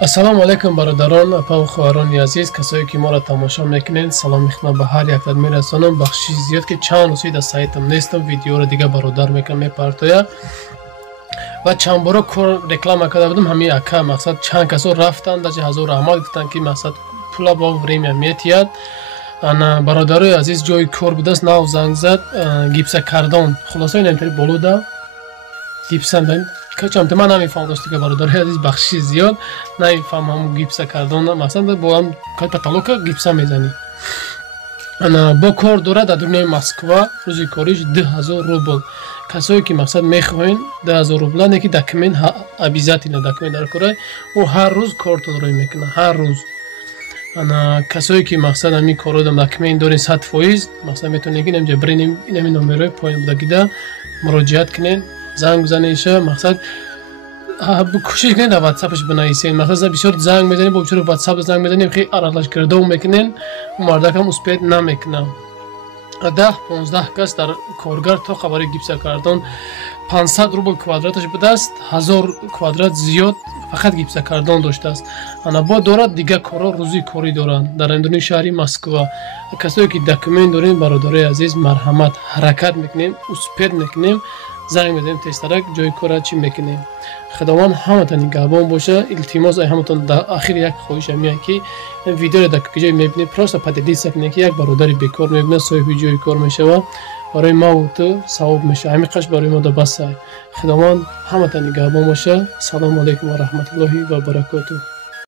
ассалому алайкум бародарон, апа ва хӯҳарони азиз, касое ки моро тамошо мекунед, саломи хидмат ба ҳар яктан мерасонам. Бахшиши зиёд ки чанд рӯзи дар сайтам нестам, видеоро дига бародар мекунам мепартоя ва чанд бора кор реклама карда будам. Ҳамин ака мақсад чанд касо рафтанд, даҷа ҳазор раҳмат гуфтанд ки мақсад пула ба время метиҳад. ана бародарои азиз ҷои кор будааст, нав занг зад, гипсокардон хулоса инамтари болуда гипсан качамте ман намефаҳмам достига бародарои азиз, бахшиши зиёд намефаҳмам гипсокардон мақсад бо ҳам потолока гипса мезанӣ. ана бо кор дорад дар дунёи Москва, рӯзи кориш 2000 рубл. Касое ки мақсад мехоҳен 2000 рубла не ки документ обязательно документ дар кора, ӯ ҳар рӯз кортонро мекунад, ҳар рӯз. ана касое ки мақсад ҳамин корро документ дорен 100%, мақсад метавонед ки намҷа бринем инами номерои поин будагида муроҷиат кунед, занг бизанеша, мақсад кӯшиш кунед дар ватсапаш бинависед. мақсад бисёр занг мезанем, бо чоро ватсап занг мезанем, хеле аралашгирдов мекунем, мардакам успеҳ намекунам. 10-15 кас дар коргар то хабари гипсокардон 500 рубл квадраташ будааст, 1000 квадрат зиёд фақат гипсокардон доштааст. ана бо дорад дига корро рӯзи корӣ доранд дар андуни шаҳри Москва. касое ки документ дорем, бародарои азиз, марҳамат, ҳаракат мекунем, успеҳ мекунем, занг мезанем тезтарак ҷои кора чӣ мекунем. худованд ҳаматон нигаҳбон боша. илтимос ай ҳаматон дар ахир як хоҳишам меяд ки видеоро дар куҷое мебинед, просто поделиться кунед ки як бародари бекор мебинад, соҳиби ҷои кор мешава, барои маву ту савоб мешава. ҳамиқаш барои мо да басай. худованд ҳаматон нигаҳбон боша. Салому алайкум ва раҳматуллоҳи ва баракотуҳ.